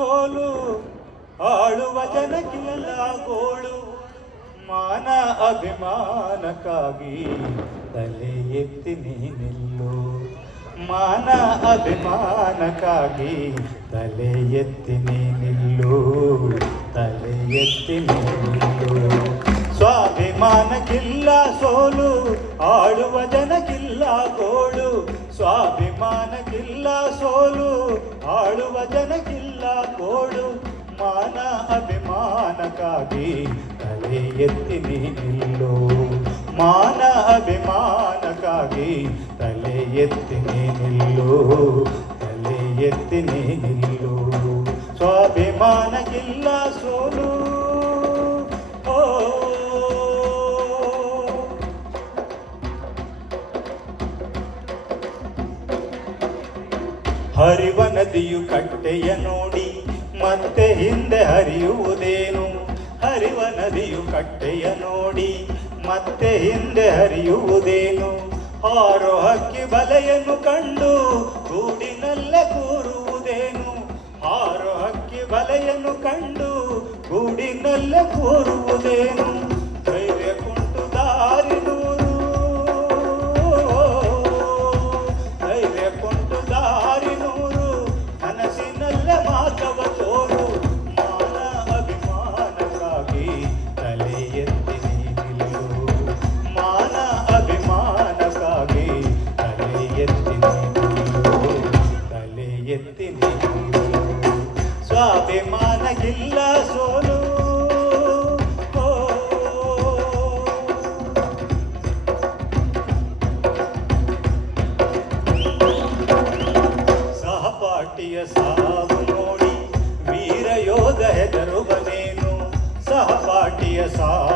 ಸೋಲು, ಆಳುವ ಜನಕ್ಕಿಲ್ಲ ಗೋಳು. ಮಾನ ಅಭಿಮಾನಕ್ಕಾಗಿ ತಲೆ ಎತ್ತಿ ನಿಲ್ಲು. ಮಾನ ಅಭಿಮಾನಕ್ಕಾಗಿ ತಲೆ ಎತ್ತಿ ನಿಲ್ಲು. ತಲೆ ಎತ್ತಿ ನಿಲ್ಲು. ಸ್ವಾಭಿಮಾನಕ್ಕಿಲ್ಲ ಸೋಲು, ಆಳುವ ಜನಕ್ಕಿಲ್ಲ ಗೋಳು. ಸ್ವಾಭಿಮಾನಕ್ಕಿಲ್ಲ ಸೋಲು, ಆಳುವ ಜನಕ್ಕಿಲ್ಲ ಗೋಳು. ಮಾನ ಅಭಿಮಾನಕ್ಕಾಗಿ ತಲೆ ಎತ್ತಿ ನಿಲ್ಲು. ಮಾನ ಅಭಿಮಾನಕ್ಕಾಗಿ ತಲೆ ಎತ್ತಿ ನಿಲ್ಲು. ತಲೆ ಎತ್ತಿ ನಿಲ್ಲು. ಸ್ವಾಭಿಮಾನಕ್ಕಿಲ್ಲ ಸೋಲು. ಹರಿವ ನದಿಯು ಕಟ್ಟೆಯ ನೋಡಿ ಮತ್ತೆ ಹಿಂದೆ ಹರಿಯುವುದೇನು? ಹರಿವ ನದಿಯು ಕಟ್ಟೆಯ ನೋಡಿ ಮತ್ತೆ ಹಿಂದೆ ಹರಿಯುವುದೇನು? ಹಾರೋ ಹಕ್ಕಿ ಬಲೆಯನ್ನು ಕಂಡು ಗೂಡಿನಲ್ಲೇ ಕೂರುವುದೇನು? ಹಾರೋ ಹಕ್ಕಿ ಬಲೆಯನ್ನು ಕಂಡು ಗೂಡಿನಲ್ಲೇ ಕೂರುವುದೇನು? ಧೈರ್ಯ ಕುಂಟು ದಾರಿ ನೂರು, ಧೈರ್ಯ ಕುಂಟು ದಾರಿ ನೂರು, ಮನಸ್ಸಿನಲ್ಲೇ ಮಾತವ ತೋರು. ಮಾನ ಅಭಿಮಾನಕ್ಕಾಗಿ ತಲೆ ಎತ್ತಿ ನಿಲ್ಲು. ಮಾನ ಅಭಿಮಾನಕ್ಕಾಗಿ ತಲೆ ಎತ್ತಿ ನಿಲ್ಲು. ತಲೆ ಎತ್ತಿ ನಿಲ್ಲು. ಸ್ವಾಭಿಮಾನಕ್ಕಿಲ್ಲ ಸೋಲು. ಸಹಪಾಠಿಯ ಸಾವು ನೋಡಿ ವೀರ ಯೋಧ ಹೆದರುವನೇನು? ಸಹಪಾಠಿಯ ಸಾವು